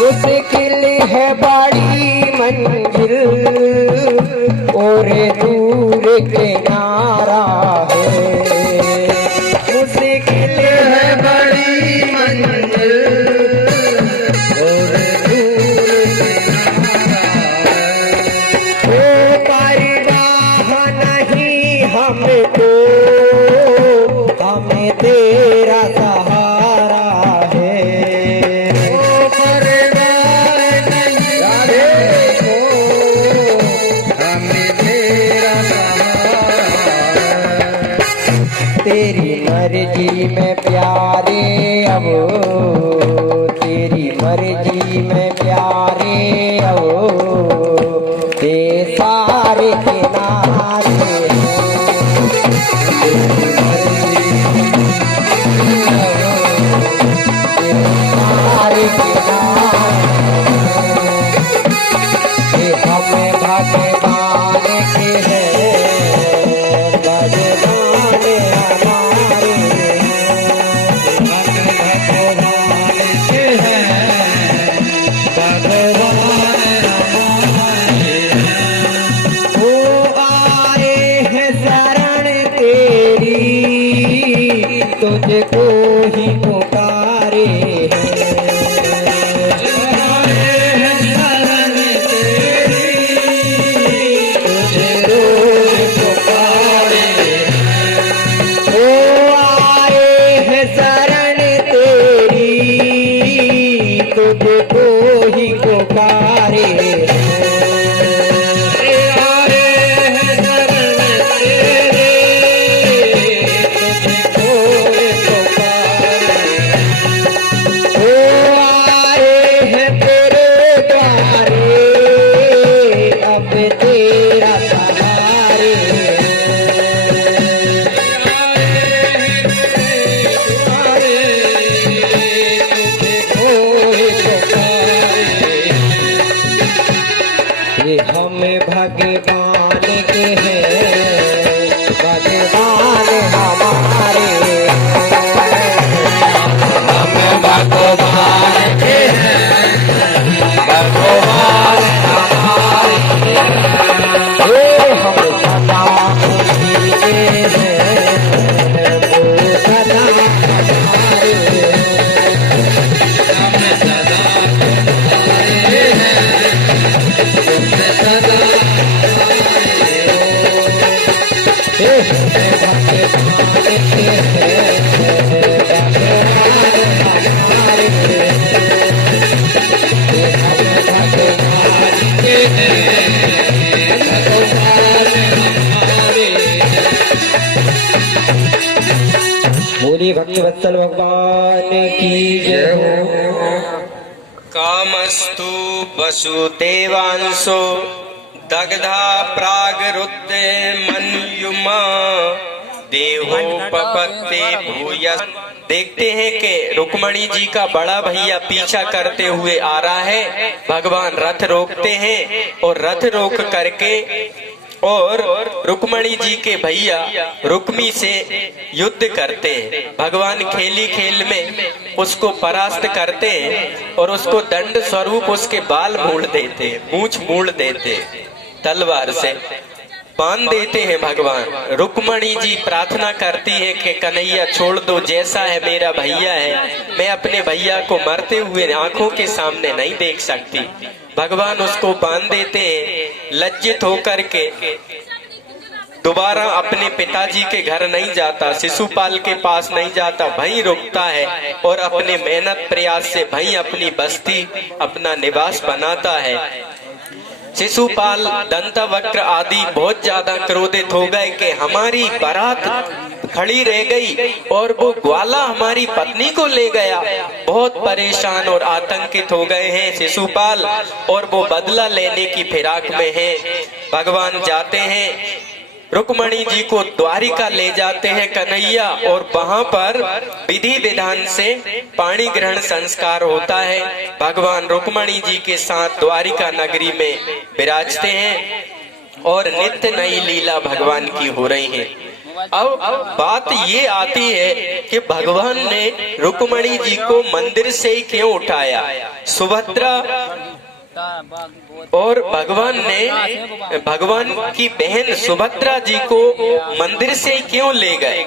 मुश्किल है बड़ी मंजिल और दूर किनारा है। मुश्किल है बड़ी मंजिल और दूर किनारा है। ओ परवाह नहीं हमको, हमें तेरा सहारा है। तेरी मर्जी में प्यारे अब, तेरी मर्जी में प्यारे अब, ते सारे किनारे सारे किनारे हमें भगवान के हैं, भगवान हमारे भगवान के हैं, भगवान हमारे वो आए हैं शरण तेरी, तुझको ही पुकारे तुझको ही पुकारे हमें भगवान के हैं, भगवान हमारे हमें भगवान के हैं, भगवान हमारे हम सदा खुशी के हैं, वो सदा हमारे हमें सदा हमारे बोली भक्ति वत्सल भगवान की जय हो। कामस्तु वसुदेवांशो दग्धा प्रागरुद्रे मन्युमा देहोपपत्ति भूयः। देखते हैं कि रुक्मणी जी का बड़ा भैया पीछा करते हुए आ रहा है। भगवान रथ रोकते हैं और रथ रोक करके और रुक्मणी जी के भैया रुक्मी से युद्ध करते हैं। भगवान खेली खेल में उसको परास्त करते हैं और उसको दंड स्वरूप उसके बाल मोड़ देते हैं, मूंछ मोड़ देते हैं, तलवार से बांध देते हैं। भगवान रुक्मणी जी प्रार्थना करती है कि कन्हैया छोड़ दो, जैसा है मेरा भैया है, मैं अपने भैया को मरते हुए आंखों के सामने नहीं देख सकती। भगवान उसको बांध देते हैं। लज्जित होकर के दोबारा अपने पिताजी के घर नहीं जाता, शिशुपाल के पास नहीं जाता, वहीं रुकता है और अपने मेहनत प्रयास से वहीं अपनी बस्ती, अपना निवास बनाता है। शिशुपाल, दंतवक्र आदि बहुत ज्यादा क्रोधित हो गए कि हमारी बारात खड़ी रह गई और वो ग्वाला हमारी पत्नी को ले गया। बहुत परेशान और आतंकित हो गए हैं शिशुपाल और वो बदला लेने की फिराक में है। भगवान जाते हैं रुक्मणी जी को द्वारिका ले जाते हैं कन्हैया, और वहां पर विधि विधान से पाणी ग्रहण संस्कार होता है। भगवान रुक्मणी जी के साथ द्वारिका नगरी में विराजते हैं और नित्य नई लीला भगवान की हो रही है। अब बात ये आती है कि भगवान ने रुक्मणी जी को मंदिर से ही क्यों उठाया? सुभद्रा और भगवान की बहन सुभद्रा जी को मंदिर से ही क्यों ले गए,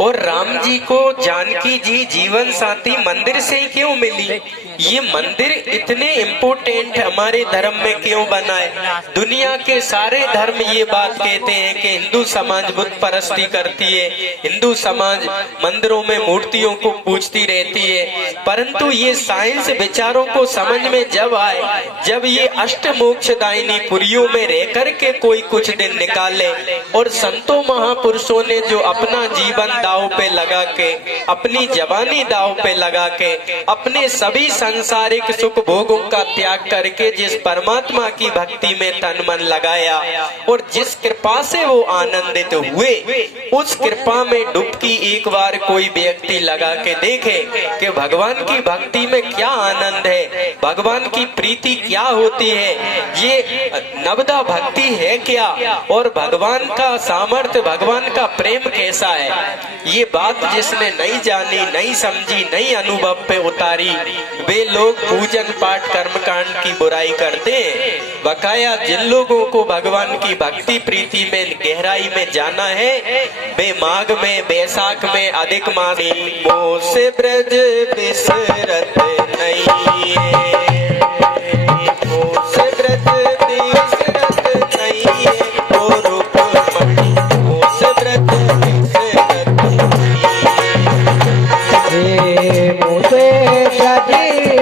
और राम जी को जानकी जी जीवन साथी मंदिर से ही क्यों मिली? ये मंदिर इतने इम्पोर्टेंट हमारे धर्म में क्यों बना है? दुनिया के सारे धर्म ये बात कहते हैं कि हिंदू समाज बुत परस्ती करती है, हिंदू समाज मंदिरों में मूर्तियों को पूजती रहती है, परंतु ये साइंस विचारों को समझ में जब आए, जब ये अष्ट मोक्षदायिनी पुरियों में रह करके कोई कुछ दिन निकाले, और संतों महापुरुषों ने जो अपना जीवन दांव पे लगा के, अपनी जवानी दांव पे लगा के, अपने सभी सांसारिक सुख भोगों का त्याग करके जिस परमात्मा की भक्ति में तन मन लगाया, और जिस कृपा से वो आनंदित हुए, उस कृपा में डुबकी एक बार कोई व्यक्ति लगा के देखे कि भगवान की भक्ति में क्या आनंद है, भगवान की प्रीति क्या होती है, ये नवदा भक्ति है क्या, और भगवान का सामर्थ्य, भगवान का प्रेम कैसा है। ये बात जिसने नहीं जानी, नहीं समझी, नहीं अनुभव पे उतारी, वे लोग पूजन पाठ कर्मकांड की बुराई करते हैं। बकाया जिन लोगों को भगवान की भक्ति प्रीति में गहराई में जाना है, वे माघ में, बैसाख में, अधिक मास मोह से ब्रज बिसरत नहीं है, मोह से ब्रज बिसरत नहीं है, ओ रुक्मणी मोह से ब्रज बिसरत नहीं हे मोसे ब्रज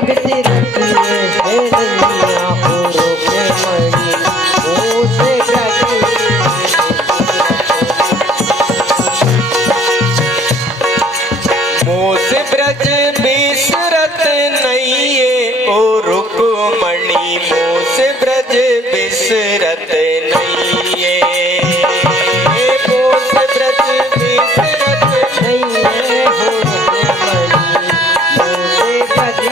बिसरत है नैया ओ रुक्मणी मोसे ब्रज बिसरत नहीं है, ओ रुक्मणी मोसे ब्रज बिसरत नहीं है, मोसे ब्रज बिसरत नहीं है हो रुक्मणी मोसे ब्रज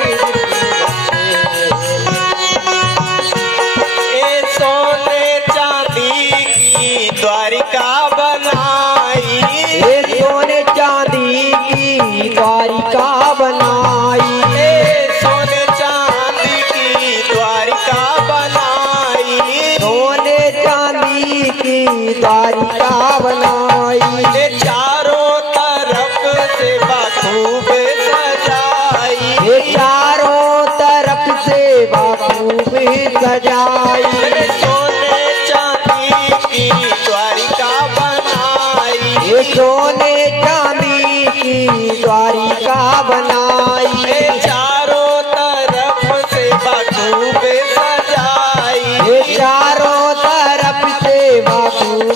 ए सोने चांदी की द्वारिका बनाई, हे सोने चांदी की द्वारिका बनाई, सोने चांदी की द्वारिका बनाई, सोने चांदी की द्वारिका बनाई, चारों तरफ से बखूब सजाई, ये चारों तरफ से बखूब सजाई, सोने चांदी की द्वारिका बनाई, ये सोने चांदी की द्वारिका बनाई, चारों तरफ से बखूब सजाई, ये चारों तरफ से बखूब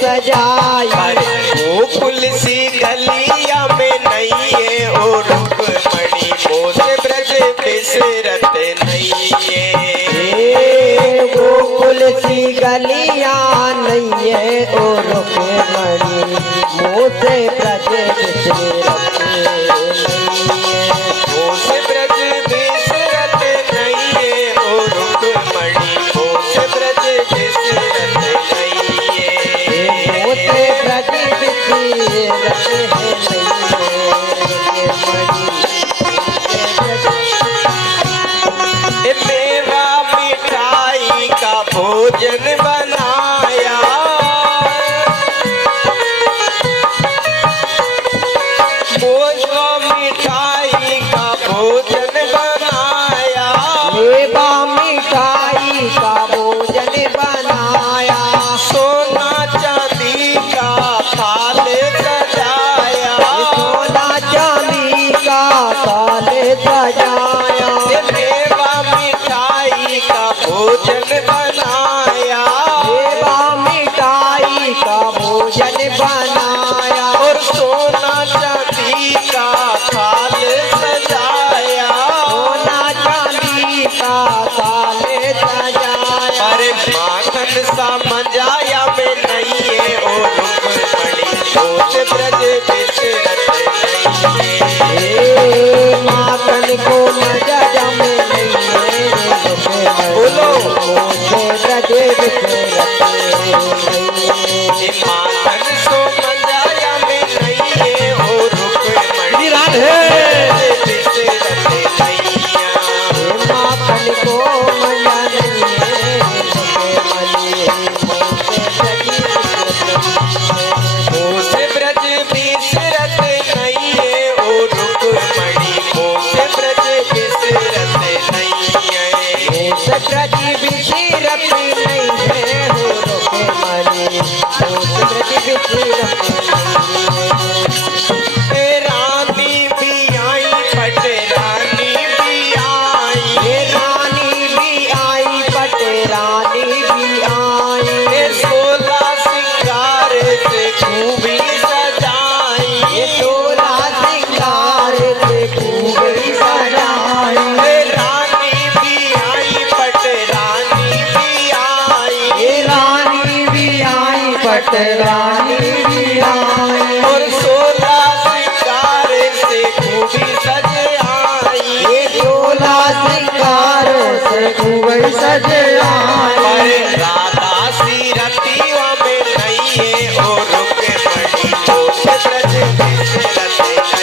सजाई, गोकुल सी गलिया में नहीं है, ओ रुक्मणी मोसे ब्रज बिसरत नहीं है, हे गोकुल सी गलियां नहीं है ओ रुक्मणी मोसे ब्रज बिसरत नहीं है, मोसे ब्रज बिसरत नहीं है, ओ रुक्मणी मोसे ब्रज बिसरत नहीं है, मोसे ब्रज बिसरत है मेवा मिठाई का भोजन बनाया, मेवा मिठाई का भोजन बनाया, मेवा मिठाई का भोजन बनाया, सोना चांदी का थाल सजाया, सोना चांदी का थाल सजाया, मेवा मिठाई का भोजन बनाया, मेवा मिठाई का भोजन बनाया, और सोना चांदी का थाल सजाया, सोना चांदी का थाल सजाया, अरे माखन सा मंजाया में नहीं है, ओ रानी भी आई, और 16 श्रृंगार से खूबी सज आई, ये 16 श्रृंगार से खूब सज आई। अरे राधा सी रतियों में नैये और रुक्मणी कोस ब्रज बिसरत नैये।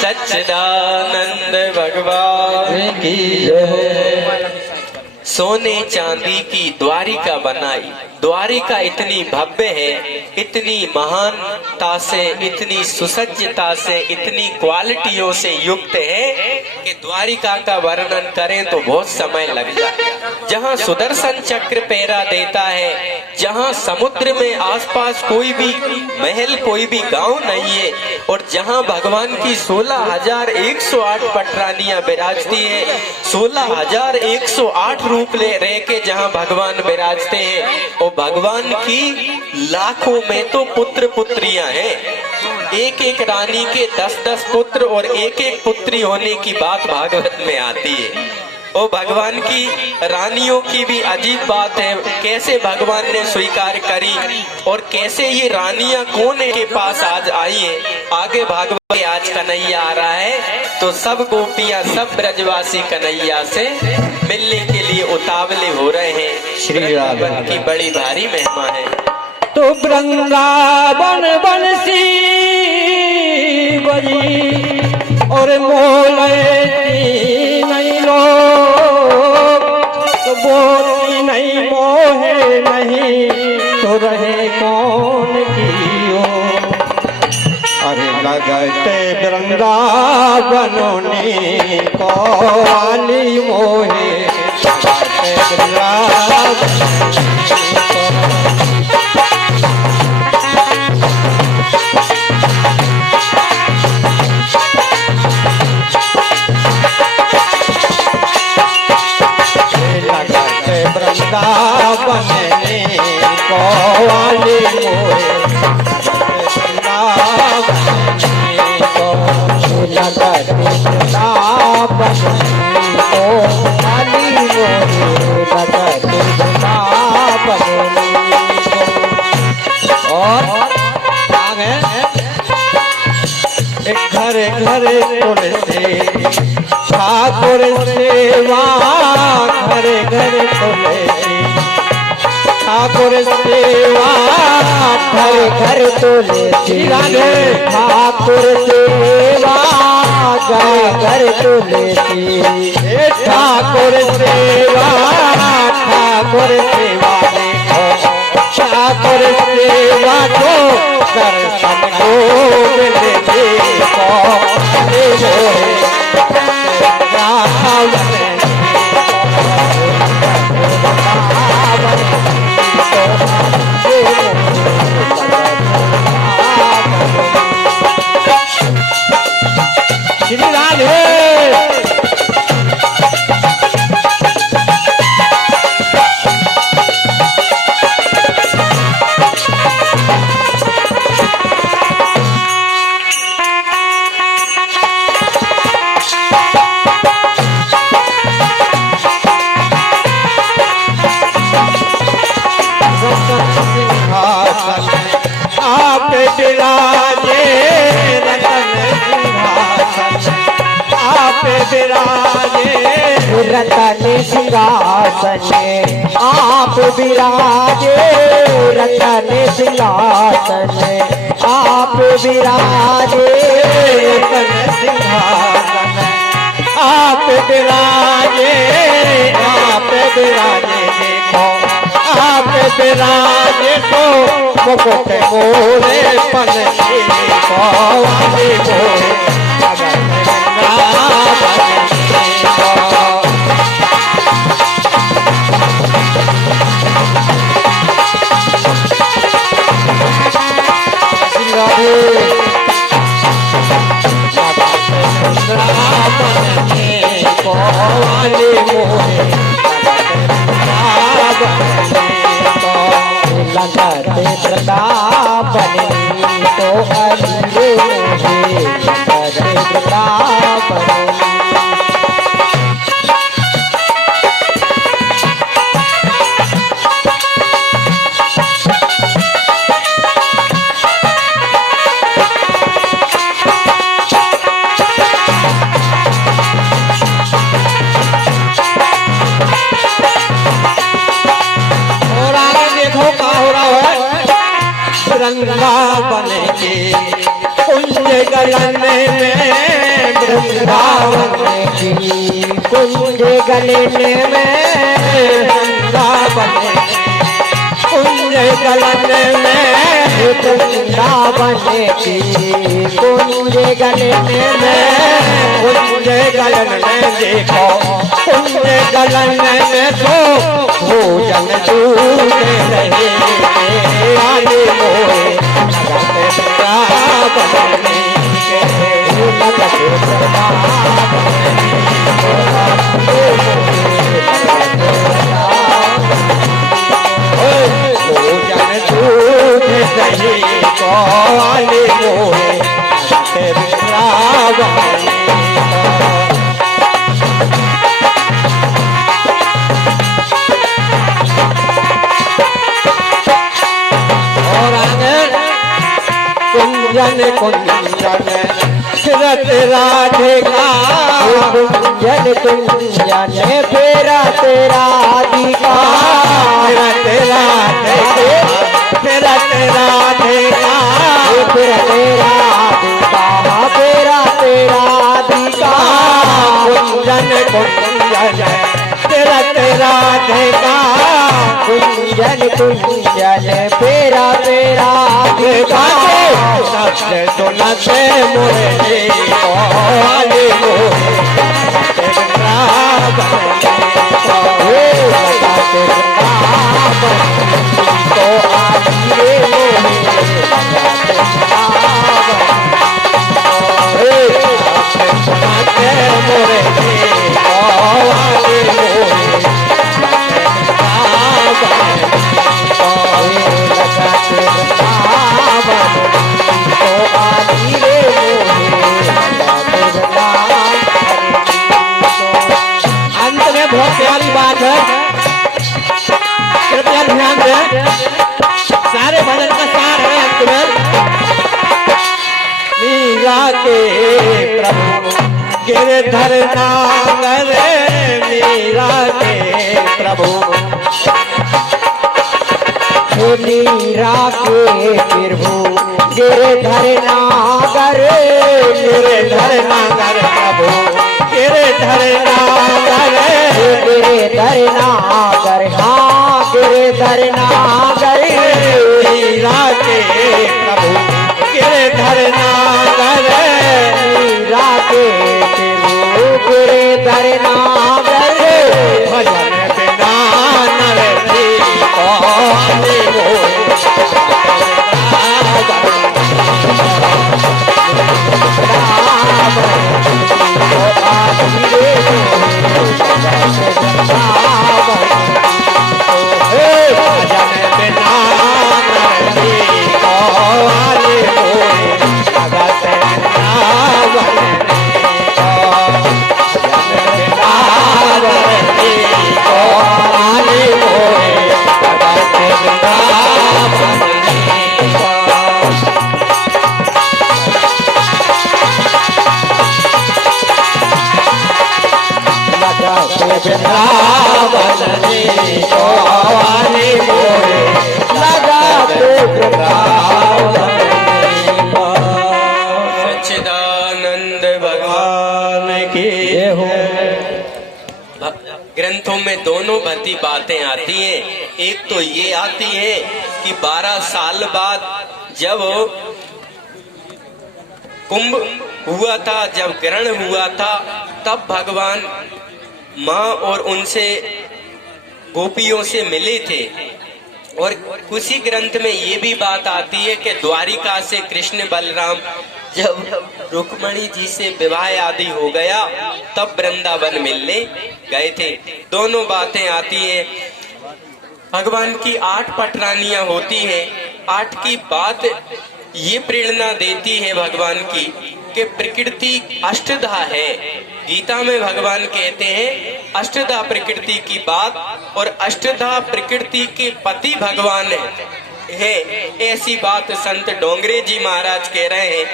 सच्चिदानंद भगवान की जय। सोने चांदी की द्वारिका बनाई। द्वारिका इतनी भव्य है, इतनी महानता से, इतनी सुसज्जता से, इतनी क्वालिटियों से युक्त है कि द्वारिका का वर्णन करें तो बहुत समय लग जाए। जहाँ सुदर्शन चक्र पहरा देता है, जहाँ समुद्र में आसपास कोई भी महल, कोई भी गांव नहीं है, और जहाँ भगवान की 16,108 पटरानियां विराजती है, 16,108 रूप ले रह के जहाँ भगवान विराजते हैं, और भगवान की लाखों में तो पुत्र पुत्रियां हैं। एक एक रानी के 10-10 पुत्र और एक एक पुत्री होने की बात भागवत में आती है। और भगवान की रानियों की भी अजीब बात है, कैसे भगवान ने स्वीकार करी और कैसे ये रानियां कौन के पास आज आई है। आगे भागवत में आज कन्हैया आ रहा है, तो सब गोपियां, सब ब्रजवासी कन्हैया से मिलने के लिए उतावले हो रहे हैं। श्री राम की बड़ी भारी महिमा है। तो वृंदावन बंसी बजी और मोले नहीं लोग, तो बोली नहीं मोहे नहीं, तो रहे कौन कियो। अरे लगते वृंदावन को वाली मोहे, लगते वृंदावन को वाली मोहे, लगते वृंदावन को वाली मोहे, लगते वृंदावन को। और आगे घरे घरे तुलसी ठाकुर सेवा, घरे घरे तुलसी ठाकुर सेवा घर घर तुलसी ठाकुर सेवा घर घर तुलसी ठाकुर सेवा ठाकुर सेवा ठाकुर सेवा को दर्शन गोविंद देखो श्री राधे आप विराजे रतन सिंहासन आप विराजे रतन सिंहासन आप विराजे रतन सिंहासन आप विराजे रतन सिंहासन आप विराजे देखो आप विराजे तो मुकुट मोरे पनसी पवाली मोरे पवाली मोरे लगते वृंदावन तो हरि लगते वृंदावन वृंदावन के कुंज गलन में वृंदावन की कुंज गलन में वृंदावन कुंज गलन में वृंदावन की कुंज गलन में कुंज गलन में देखो कुंज गलन में तो भोजन दूध रहे आले मोरे लगते वृंदावन के लगते भोजन दूध दही को आले मोरे लगते वृंदावन कुंजन कुंजन फिरत राधिका कुंजन कुंजन फेरा तेरा अधिका फिरत राधिका फिरत राधिका फिरत राधिका फेरा तेरा अधिका कुंजन कुंजन फिरत राधिका कुंजन कुंजन फेरा तेरा अधिका सुनते मोरे आले मोरे तो आले सुनते मोरे बहुत प्यारी बात है, कृपया ध्यान दें। सारे भजन का सार है अंत में मीरा के प्रभु गिरधर नागर, मीरा के प्रभु नीरा के प्रभु गिरधर नागर, गिरधर नागर प्रभु गिरधर नागर, गिरधर नागर, हाँ गिरधर नागर, नीरा के प्रभु गिरधर नागर, नीरा के प्रभु गिरधर नागर। भजन बिना नर थी कौन मोए, भजन बिना नर थी कौन मोए, भगत नावन सच्चिदानंद भगवान की ग्रंथों में दोनों भली बातें आती हैं। एक तो ये आती है कि 12 साल बाद जब कुंभ हुआ था, जब ग्रहण हुआ था, तब भगवान माँ और उनसे गोपियों से मिले थे। और उसी ग्रंथ में ये भी बात आती है कि द्वारिका से कृष्ण बलराम जब रुक्मणी जी से विवाह आदि हो गया तब वृंदावन मिलने गए थे। दोनों बातें आती हैं। भगवान की 8 पटरानियां होती हैं। 8 की बात ये प्रेरणा देती है भगवान की कि प्रकृति अष्टधा है। गीता में भगवान कहते हैं अष्टधा प्रकृति की बात, और अष्टधा प्रकृति के पति भगवान है। ऐसी बात संत डोंगरे जी महाराज कह रहे हैं।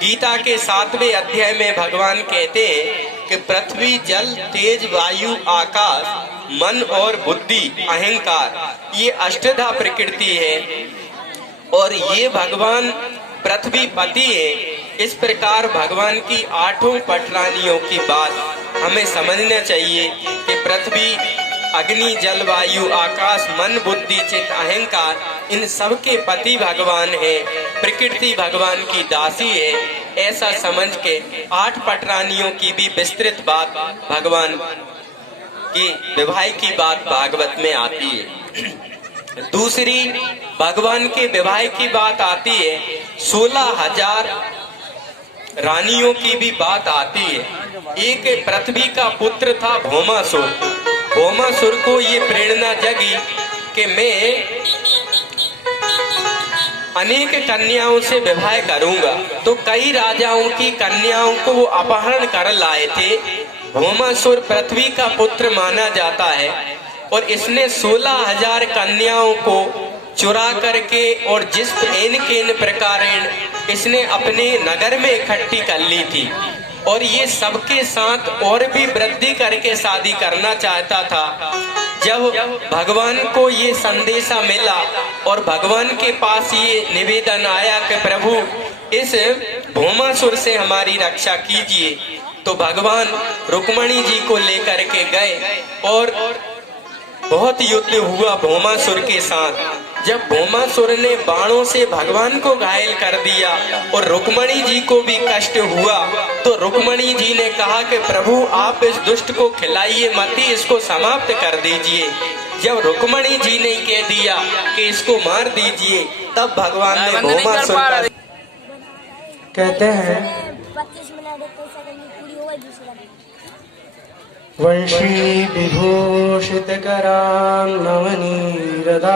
गीता के 7वें अध्याय में भगवान कहते हैं कि पृथ्वी, जल, तेज, वायु, आकाश, मन और बुद्धि, अहंकार, ये अष्टधा प्रकृति है और ये भगवान पृथ्वी पति है। इस प्रकार भगवान की 8 पटरानियों की बात हमें समझना चाहिए कि पृथ्वी, अग्नि, जल, वायु, आकाश, मन, बुद्धि, चित्त, अहंकार, इन सब के पति भगवान है। प्रकृति भगवान की दासी है। ऐसा समझ के 8 पटरानियों की भी विस्तृत बात भगवान की विवाह की बात भागवत में आती है। दूसरी भगवान के विवाह की बात आती है। 16,000 रानियों की भी बात आती है। एक पृथ्वी का पुत्र था भौमासुर। भौमासुर को ये प्रेरणा जगी कि मैं अनेक कन्याओं से विवाह करूंगा, तो कई राजाओं की कन्याओं को वो अपहरण कर लाए थे। भौमासुर पृथ्वी का पुत्र माना जाता है और इसने 16,000 कन्याओं को चुरा करके और जिस केन प्रकार इसने अपने नगर में इकट्ठी कर ली थी, और ये सबके साथ और भी वृद्धि करके शादी करना चाहता था। जब भगवान को ये संदेशा मिला और भगवान के पास ये निवेदन आया कि प्रभु इस भौमासुर से हमारी रक्षा कीजिए, तो भगवान रुक्मणी जी को लेकर के गए और बहुत युद्ध हुआ भौमासुर के साथ। जब भौमासुर ने बाणों से भगवान को घायल कर दिया और रुक्मणी जी को भी कष्ट हुआ, तो रुक्मणी जी ने कहा कि प्रभु आप इस दुष्ट को खिलाइए मत, इसको समाप्त कर दीजिए। जब रुक्मणी जी ने कह दिया कि इसको मार दीजिए, तब भगवान ने भौमासुर का कहते हैं 25 मिनट 21 सेकंड में पूरी हो गई दूसरा। वंशी विभूषित करान् नवनीरदाभात्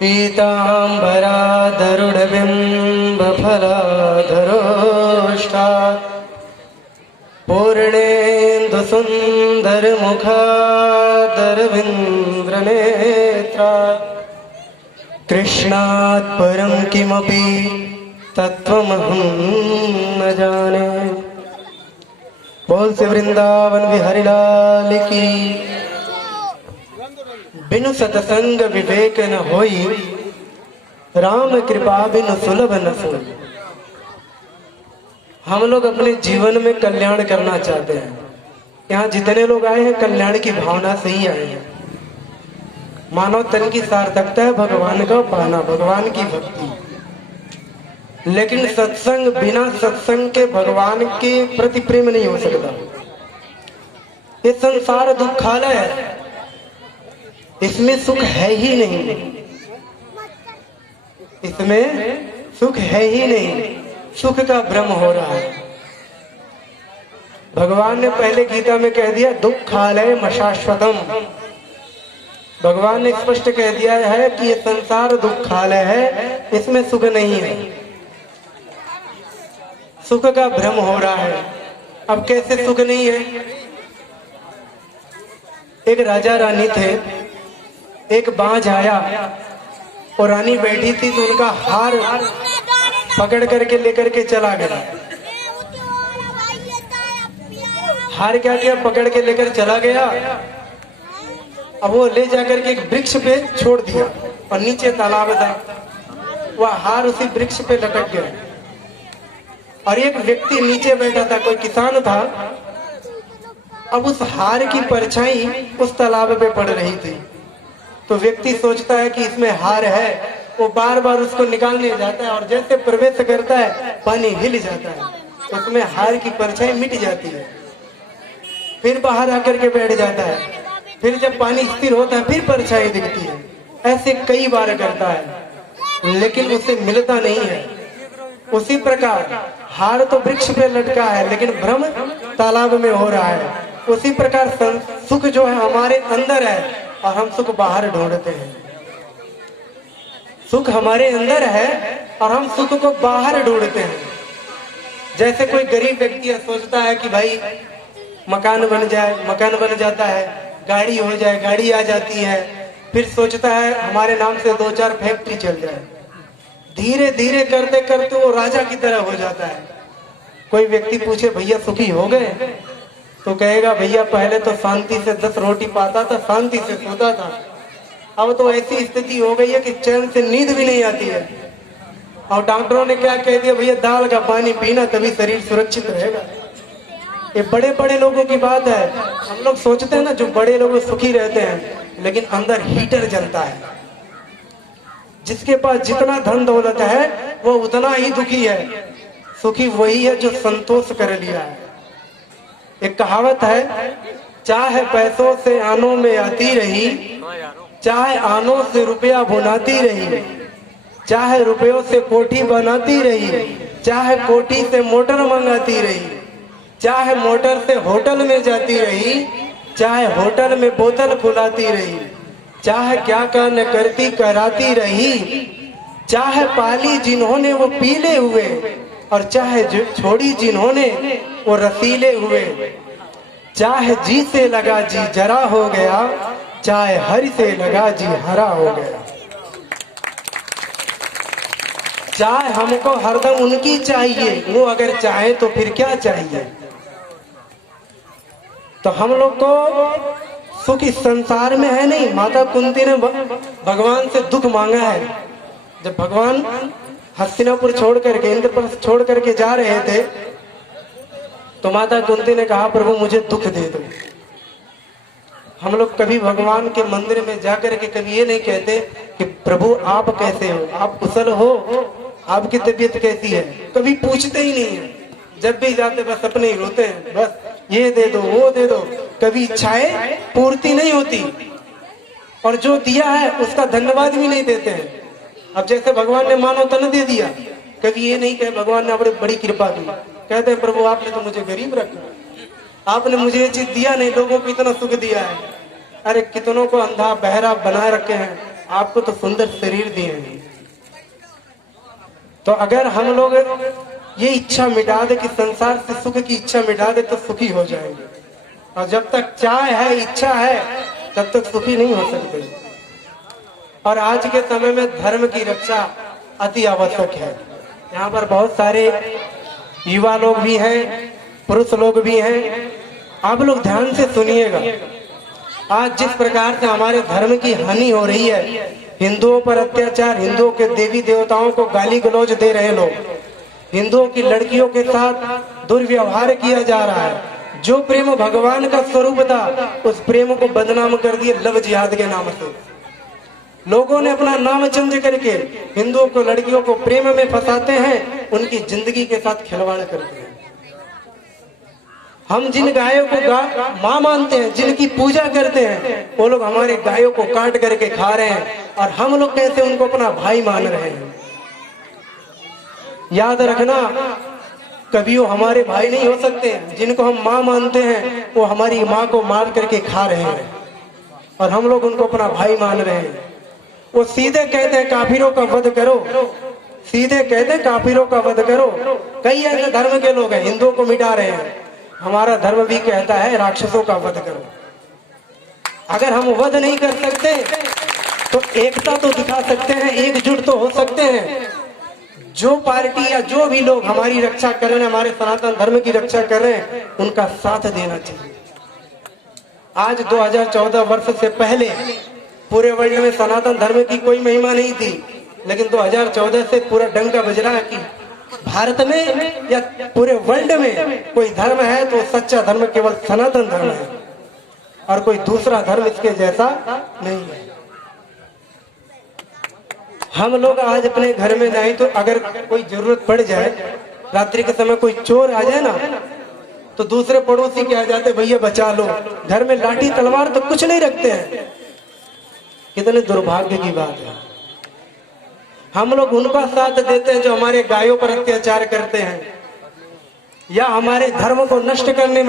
पीताम्बराधरुढबिम्बफलाधरोष्टात् पूर्णेन्दुसुन्दरमुखादरविन्द्रनेत्रात् कृष्णात् परं किमपि तत्त्वमहं न जाने। बोल से वृंदावन बिहारी लाल की। बिनु सतसंग विवेक न होई, राम कृपा बिनु सुलभ न सोई। हम लोग अपने जीवन में कल्याण करना चाहते हैं। यहाँ जितने लोग आए हैं कल्याण की भावना से ही आए हैं। मानव तन की सार्थकता है भगवान का पाना, भगवान की भक्ति। लेकिन सत्संग, बिना सत्संग के भगवान के प्रति प्रेम नहीं हो सकता। ये संसार दुखालय है, इसमें सुख है ही नहीं, इसमें सुख है ही नहीं, सुख का भ्रम हो रहा है। भगवान ने पहले गीता में कह दिया दुखालय मशाश्वतम। भगवान ने स्पष्ट कह दिया है कि ये संसार दुखालय है, इसमें सुख नहीं है, सुख का भ्रम हो रहा है। अब कैसे सुख नहीं है? एक राजा रानी थे, एक बाज आया और रानी बैठी थी तो उनका हार पकड़ करके लेकर के चला गया। हार क्या किया? पकड़ के लेकर चला गया। अब वो ले जाकर के एक वृक्ष पे छोड़ दिया और नीचे तालाब था, वह हार उसी वृक्ष पे लटक गया। और एक व्यक्ति नीचे बैठा था, कोई किसान था। अब उस हार की परछाई उस तालाब पे पड़ रही थी, तो व्यक्ति सोचता है कि इसमें हार है, वो बार बार उसको निकालने जाता है और जैसे प्रवेश करता है पानी हिल जाता है, उसमें हार की परछाई मिट जाती है। फिर बाहर आकर के बैठ जाता है, फिर जब पानी स्थिर होता है फिर परछाई दिखती है। ऐसे कई बार करता है लेकिन उसे मिलता नहीं है। उसी प्रकार हार तो वृक्ष पे लटका है लेकिन भ्रम तालाब में हो रहा है। उसी प्रकार सुख जो है हमारे अंदर है और हम सुख बाहर ढूंढते हैं। सुख हमारे अंदर है और हम सुख को बाहर ढूंढते हैं। जैसे कोई गरीब व्यक्ति है, सोचता है कि भाई मकान बन जाए, मकान बन जाता है, गाड़ी हो जाए, गाड़ी आ जाती है, फिर सोचता है हमारे नाम से 2-4 फैक्ट्री चल जाए। धीरे धीरे करते करते वो राजा की तरह हो जाता है। कोई व्यक्ति पूछे भैया सुखी हो गए, तो कहेगा भैया पहले तो शांति से 10 रोटी पाता था, शांति से सोता था, अब तो ऐसी स्थिति हो गई है कि चैन से नींद भी नहीं आती है। और डॉक्टरों ने क्या कह दिया, भैया दाल का पानी पीना तभी शरीर सुरक्षित रहेगा। ये बड़े बड़े लोगों की बात है। हम लोग सोचते हैं ना जो बड़े लोग सुखी रहते हैं, लेकिन अंदर हीटर जलता है। जिसके पास जितना धन दौलत है वो उतना ही दुखी है। सुखी वही है जो संतोष कर लिया है। एक कहावत है, चाहे पैसों से आनों में आती रही, चाहे आनों से रुपया बुनाती रही, चाहे रुपयों से कोठी बनाती रही, चाहे कोठी से मोटर मंगाती रही, चाहे मोटर से होटल में जाती रही, चाहे होटल में बोतल खुलाती रही, चाहे क्या न करती कराती रही, चाहे पाली जिन्होंने वो पीले हुए और चाहे छोड़ी जिन्होंने वो रसीले हुए, चाहे जी से लगा जी जरा हो गया, चाहे हरि से लगा जी हरा हो गया। चाहे हमको हरदम उनकी चाहिए, वो अगर चाहे तो फिर क्या चाहिए। तो हम लोग को सुख इस संसार में है नहीं। माता कुंती ने भगवान से दुख मांगा है। जब भगवान हस्तिनापुर छोड़ करके, इंद्रप्रस्थ छोड़ करके जा रहे थे, तो माता कुंती ने कहा प्रभु मुझे दुख दे दो। हम लोग कभी भगवान के मंदिर में जाकर के कभी ये नहीं कहते कि प्रभु आप कैसे हो, आप कुशल हो, आपकी तबीयत कैसी है, कभी पूछते ही नहीं है। जब भी जाते बस अपने ही रोते हैं, बस ये दे दो वो दे दो। कभी इच्छाएं पूर्ति नहीं होती और जो दिया है उसका धन्यवाद भी नहीं देते हैं। अब जैसे भगवान ने मानव तन दे दिया, कभी ये नहीं कहे भगवान ने बड़ी कृपा की। कहते हैं प्रभु आपने तो मुझे गरीब रखा, आपने मुझे ये चीज दिया नहीं, लोगों को इतना सुख दिया है। अरे कितनों को अंधा बहरा बनाए रखे हैं, आपको तो सुंदर शरीर दिए हैं। तो अगर हम लोग ये इच्छा मिटा दे कि संसार से सुख की इच्छा मिटा दे तो सुखी हो जाएंगे। और जब तक चाह है, इच्छा है, तब तक सुखी नहीं हो सकते। और आज के समय में धर्म की रक्षा अति आवश्यक है। यहाँ पर बहुत सारे युवा लोग भी हैं, पुरुष लोग भी हैं। आप लोग ध्यान से सुनिएगा। आज जिस प्रकार से हमारे धर्म की हानि हो रही है, हिंदुओं पर अत्याचार, हिंदुओं के देवी देवताओं को गाली गलौज दे रहे लोग, हिंदुओं की लड़कियों के साथ दुर्व्यवहार किया जा रहा है, जो प्रेम भगवान का स्वरूप था उस प्रेम को बदनाम कर दिए लव जिहाद के नाम से। लोगों ने अपना नाम चेंज करके हिंदुओं को, लड़कियों को प्रेम में फंसाते हैं, उनकी जिंदगी के साथ खिलवाड़ करते हैं। हम जिन गायों को माँ मानते हैं, जिनकी पूजा करते हैं, वो लोग हमारे गायों को काट करके खा रहे हैं और हम लोग कैसे उनको अपना भाई मान रहे हैं। याद रखना, कभी वो हमारे भाई नहीं हो सकते। जिनको हम माँ मानते हैं वो हमारी माँ को मार करके खा रहे हैं और हम लोग उनको अपना भाई मान रहे हैं। वो सीधे कहते हैं काफिरों का वध करो, सीधे कहते हैं काफिरों का वध करो। कई ऐसे धर्म के लोग हैं हिंदुओं को मिटा रहे हैं। हमारा धर्म भी कहता है राक्षसों का वध करो। अगर हम वध नहीं कर सकते तो एकता तो दिखा सकते हैं, एकजुट तो हो सकते हैं। जो पार्टी या जो भी लोग हमारी रक्षा कर रहे हैं, हमारे सनातन धर्म की रक्षा कर रहे हैं, उनका साथ देना चाहिए। आज 2014 वर्ष से पहले पूरे वर्ल्ड में सनातन धर्म की कोई महिमा नहीं थी, लेकिन 2014 से पूरा डंका बज रहा है कि भारत में या पूरे वर्ल्ड में कोई धर्म है तो सच्चा धर्म केवल सनातन धर्म है और कोई दूसरा धर्म इसके जैसा नहीं है। हम लोग आज अपने घर में नहीं तो अगर कोई जरूरत पड़ जाए, रात्रि के समय कोई चोर आ जाए ना, तो दूसरे पड़ोसी के आ जाते, भैया बचा लो। घर में लाठी तलवार तो कुछ नहीं रखते हैं। कितने दुर्भाग्य की बात है। हम लोग उनका साथ देते हैं जो हमारे गायों पर अत्याचार करते हैं या हमारे धर्म को नष्ट करने में